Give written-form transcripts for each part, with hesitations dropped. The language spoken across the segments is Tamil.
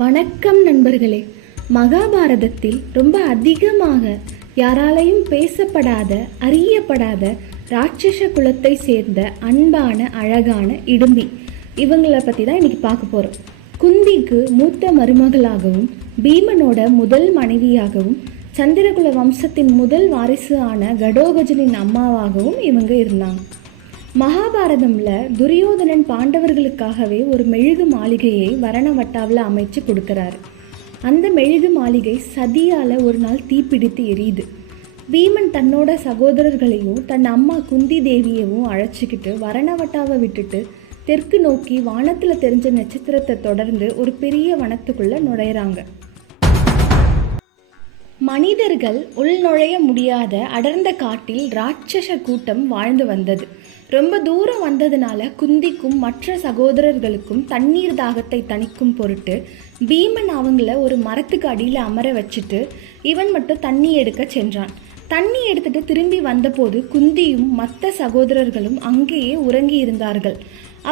வணக்கம் நண்பர்களே. மகாபாரதத்தில் ரொம்ப அதிகமாக யாராலையும் பேசப்படாத அறியப்படாத ராட்சச குலத்தை சேர்ந்த அன்பான அழகான இடும்பி இவங்களை பற்றி தான் இன்னைக்கு பார்க்க போகிறோம். குந்திக்கு மூத்த மருமகளாகவும் பீமனோட முதல் மனைவியாகவும் சந்திரகுல வம்சத்தின் முதல் வாரிசு ஆன கடோகஜனின் அம்மாவாகவும் இவங்க இருந்தாங்க. மகாபாரதம்ல துரியோதனன் பாண்டவர்களுக்காகவே ஒரு மெழுகு மாளிகையை வரணவட்டாவில் அமைச்சு கொடுக்குறாரு. அந்த மெழுகு மாளிகை சதியால் ஒரு நாள் தீப்பிடித்து எரியுது. பீமன் தன்னோட சகோதரர்களையும் தன் அம்மா குந்தி தேவியவும் அழைச்சிக்கிட்டு வரணவட்டாவை விட்டுட்டு தெற்கு நோக்கி வானத்தில் தெரிஞ்ச நட்சத்திரத்தை தொடர்ந்து ஒரு பெரிய வனத்துக்குள்ள நுழையிறாங்க. மனிதர்கள் உள்நுழைய முடியாத அடர்ந்த காட்டில் ராட்சச கூட்டம் வாழ்ந்து வந்தது. ரொம்ப தூரம் வந்ததுனால குந்திக்கும் மற்ற சகோதரர்களுக்கும் தண்ணீர் தாகத்தை தணிக்கும் பொருட்டு பீமன் அவங்கள ஒரு மரத்துக்கு அடியில் அமர வச்சுட்டு இவன் மட்டும் தண்ணி எடுக்க சென்றான். தண்ணி எடுத்துட்டு திரும்பி வந்தபோது குந்தியும் மற்ற சகோதரர்களும் அங்கேயே உறங்கி இருந்தார்கள்.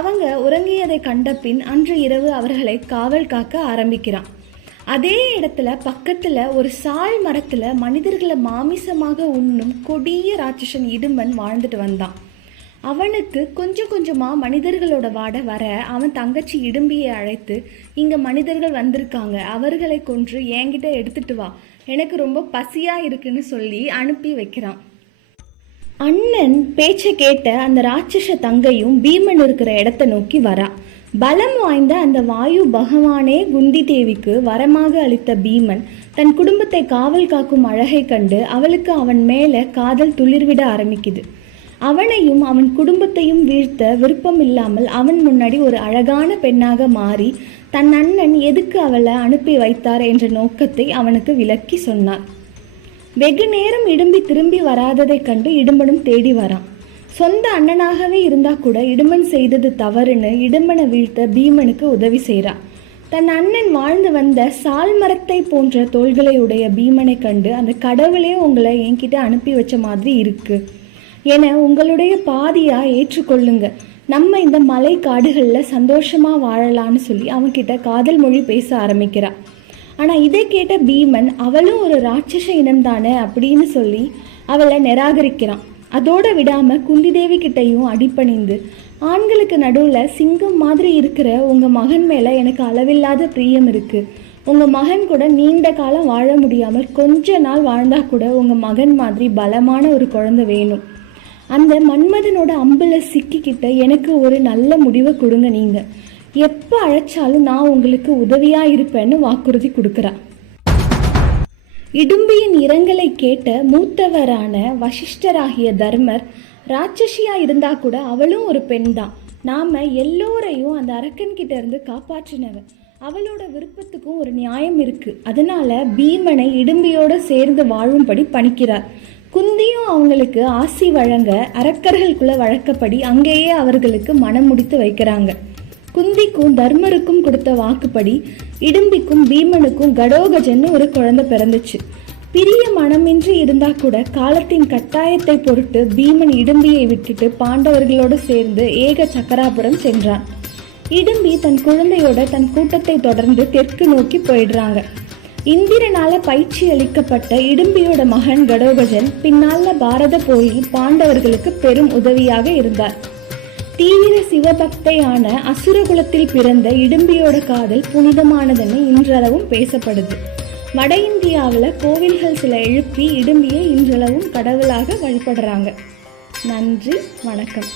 அவங்க உறங்கியதை கண்ட பின் அன்று இரவு அவர்களை காவல் காக்க ஆரம்பிக்கிறான். அதே இடத்துல பக்கத்துல ஒரு சால் மரத்துல மனிதர்களை மாமிசமாக உண்ணும் கொடிய ராட்சசன் இடும்பன் வாழ்ந்துட்டு வந்தான். அவனுக்கு கொஞ்சம் கொஞ்சமா மனிதர்களோட வாட வர அவன் தங்கச்சி இடும்பியை அழைத்து, இங்க மனிதர்கள் வந்திருக்காங்க, அவர்களை கொன்று என்கிட்ட எடுத்துட்டு வா, எனக்கு ரொம்ப பசியா இருக்குன்னு சொல்லி அனுப்பி வைக்கிறான். அண்ணன் பேச்சை கேட்ட அந்த ராட்சச தங்கையும் பீமன் இருக்கிற இடத்த நோக்கி வரா. பலம் வாய்ந்த அந்த வாயு பகவானே குந்தி தேவிக்கு வரமாக அளித்த பீமன் தன் குடும்பத்தை காவல் காக்கும் அழகை கண்டு அவளுக்கு அவன் மேல காதல் துளிர்விட ஆரம்பிக்குது. அவனையும் அவன் குடும்பத்தையும் வீழ்த்த விருப்பம் இல்லாமல் அவன் முன்னாடி ஒரு அழகான பெண்ணாக மாறி தன் அண்ணன் எதுக்கு அவளை அனுப்பி வைத்தார் என்ற நோக்கத்தை அவனுக்கு விளக்கி சொன்னார். வெகு நேரம் இடும்பி திரும்பி வராததை கண்டு இடும்பனும் தேடி வரான். சொந்த அண்ணனாகவே இருந்தா கூட இடும்பன் செய்தது தவறுன்னு இடும்பனை வீழ்த்த பீமனுக்கு உதவி செய்கிறான். தன் அண்ணன் வாழ்ந்து வந்த சால் மரத்தை போன்ற தோள்களை உடைய பீமனை கண்டு அந்த கடவுளே உங்களை என்கிட்ட அனுப்பி வச்ச மாதிரி இருக்கு என உங்களுடைய பாதியா ஏற்றுக்கொள்ளுங்க, நம்ம இந்த மலை காடுகளில் சந்தோஷமா வாழலான்னு சொல்லி அவன்கிட்ட காதல் மொழி பேச ஆரம்பிக்கிறான். ஆனால் இதை கேட்ட பீமன் அவளும் ஒரு ராட்சச இனம்தானே அப்படின்னு சொல்லி அவளை நிராகரிக்கிறான். அதோட விடாம குந்தி தேவி கிட்டையும் அடிபணிந்து, ஆண்களுக்கு நடுவில் சிங்கம் மாதிரி இருக்கிற உங்க மகன் மேல எனக்கு அளவில்லாத பிரியம் இருக்கு, உங்க மகன் கூட நீண்ட காலம் வாழ முடியாமல் கொஞ்ச நாள் வாழ்ந்தா கூட உங்க மகன் மாதிரி பலமான ஒரு குழந்தை வேணும், அந்த மன்மதனோட அம்புல சிக்கிக்கிட்ட எனக்கு ஒரு நல்ல முடிவை கொடுங்க, நீங்க எப்போ அழைச்சாலும் நான் உங்களுக்கு உதவியா இருப்பேன்னு வாக்குறுதி கொடுக்குறா. இடும்பியின் இரங்கலை கேட்ட மூத்தவரான வசிஷ்டராகிய தர்மர், ராட்சசியா இருந்தா கூட அவளும் ஒரு பெண் தான், நாம எல்லோரையும் அந்த அரக்கன் கிட்ட இருந்து காப்பாற்றினவ, அவளோட விருப்பத்துக்கும் ஒரு நியாயம் இருக்கு, அதனால பீமனை இடும்பியோட சேர்ந்து வாழும்படி பணிக்கிறார். குந்தியும் அவங்களுக்கு ஆசி வழங்க அரக்கர்களுக்குள்ள வழக்கப்படி அங்கேயே அவர்களுக்கு மனம் முடித்து வைக்கிறாங்க. குந்திக்கும் தர்மருக்கும் கொடுத்த வாக்குப்படி இடும்பிக்கும் பீமனுக்கும் கடோகஜன்னு ஒரு குழந்தை பிறந்துச்சு. பிரிய மனமின்றி இருந்தா கூட காலத்தின் கட்டாயத்தை பொருட்டு பீமன் இடும்பியை விட்டுட்டு பாண்டவர்களோடு சேர்ந்து ஏக சக்கராபுரம் சென்றான். இடும்பி தன் குழந்தையோட தன் கூட்டத்தை தொடர்ந்து தெற்கு நோக்கி போயிடுறாங்க. இந்திரனால பயிற்சி அளிக்கப்பட்ட இடும்பியோட மகன் கடோகஜன் பின்னால பாரத போரில் பாண்டவர்களுக்கு பெரும் உதவியாக இருந்தார். தீவிர சிவபக்தையான அசுரகுலத்தில் பிறந்த இடும்பியோட காதல் புனிதமானதுன்னு இன்றளவும் பேசப்படுது. வட இந்தியாவில் கோவில்கள் சில எழுப்பி இடும்பியை இன்றளவும் கடவுளாக வழிபடுறாங்க. நன்றி, வணக்கம்.